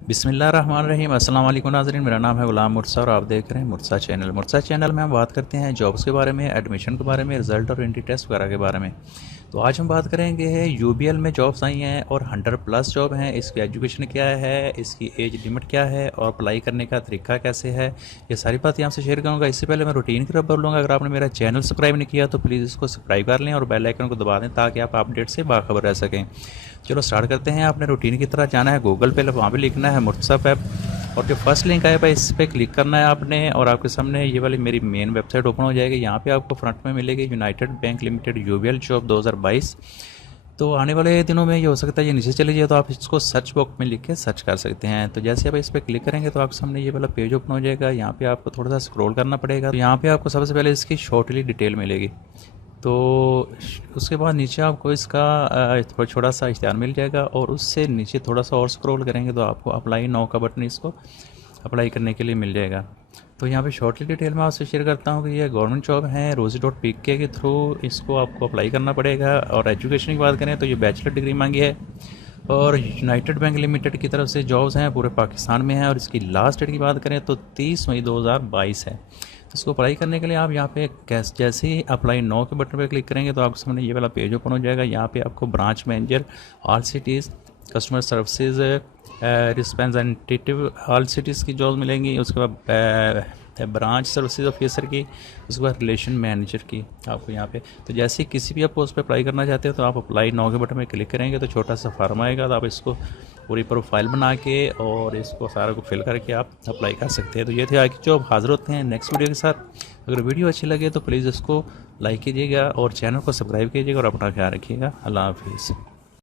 बिस्मिल्लाहिर्रहमानिर्रहीम। अस्सलाम वालेकुम नाज़रीन, मेरा नाम है ग़ुलाम मुर्सा और आप देख रहे हैं मुर्सा चैनल। मुर्सा चैनल में हम बात करते हैं जॉब्स के बारे में, एडमिशन के बारे में, रिज़ल्ट और एंट्री टेस्ट वगैरह के बारे में। तो आज हम बात करेंगे यूबीएल में जॉब्स आई हैं और 100+ जॉब हैं। इसकी एजुकेशन क्या है, इसकी एज लिमिट क्या है और अप्लाई करने का तरीका कैसे है, ये सारी बातें आपसे शेयर करूँगा। इससे पहले मैं रूटीन की तरफ बढ़ लूँगा। अगर आपने मेरा चैनल सब्सक्राइब नहीं किया तो प्लीज़ इसको सब्सक्राइब कर लें और बेल आइकन को दबा दें ताकि आप अपडेट से बाखबर रह सकें। चलो स्टार्ट करते हैं। आपने रूटीन की तरह जाना है गूगल पे, वहाँ पे लिखना है मुर्तज़ ऐप और जो फर्स्ट लिंक आया भाई इस पर क्लिक करना है आपने और आपके सामने ये वाली मेरी मेन वेबसाइट ओपन हो जाएगी। यहाँ पे आपको फ्रंट में मिलेगी United bank limited UBL job 2022। तो आने वाले दिनों में ये हो सकता है ये नीचे चली जाए तो आप इसको सर्च बॉक्स में लिख के सर्च कर सकते हैं। तो जैसे आप इस पर क्लिक करेंगे तो आपके सामने ये वाला पेज ओपन हो जाएगा। यहाँ पे आपको थोड़ा सा स्क्रॉल करना पड़ेगा। तो यहाँ पे आपको सबसे पहले इसकी शॉर्टली डिटेल मिलेगी। तो उसके बाद नीचे आपको इसका थोड़ा छोटा सा इश्तिहार मिल जाएगा और उससे नीचे थोड़ा सा और स्क्रॉल करेंगे तो आपको अप्लाई नाउ का बटन इसको अप्लाई करने के लिए मिल जाएगा। तो यहाँ पे शॉर्टली डिटेल में आपसे शेयर करता हूँ कि ये गवर्नमेंट जॉब है। rosie.pk के थ्रू इसको आपको अप्लाई करना पड़ेगा। और एजुकेशन की बात करें तो ये बैचलर डिग्री मांगी है और यूनाइटेड बैंक लिमिटेड की तरफ से जॉब्स हैं, पूरे पाकिस्तान में है। और इसकी लास्ट डेट की बात करें तो 30 मई 2022 है। तो इसको अप्लाई करने के लिए आप यहाँ पे जैसे ही अप्लाई नो के बटन पर क्लिक करेंगे तो आपके सामने ये वाला पेज ओपन हो जाएगा। यहाँ पे आपको branch manager all cities, customer services representative all cities की जॉब मिलेंगी। उसके बाद ब्रांच सर्विसेज ऑफिसर की, उसके बाद रिलेशन मैनेजर की आपको यहाँ पे। तो जैसे ही किसी भी आप पोस्ट पे अप्लाई करना चाहते हो तो आप अप्लाई नाउ के बटन में क्लिक करेंगे तो छोटा सा फार्म आएगा। तो आप इसको पूरी प्रोफाइल बना के और इसको सारा को फिल करके आप अप्लाई कर सकते हैं। तो ये थे आज की जॉब। हाजिर होते हैं नेक्स्ट वीडियो के साथ। अगर वीडियो अच्छी लगे तो प्लीज़ इसको लाइक कीजिएगा और चैनल को सब्सक्राइब कीजिएगा और अपना ख्याल रखिएगा। अल्लाह हाफिज़।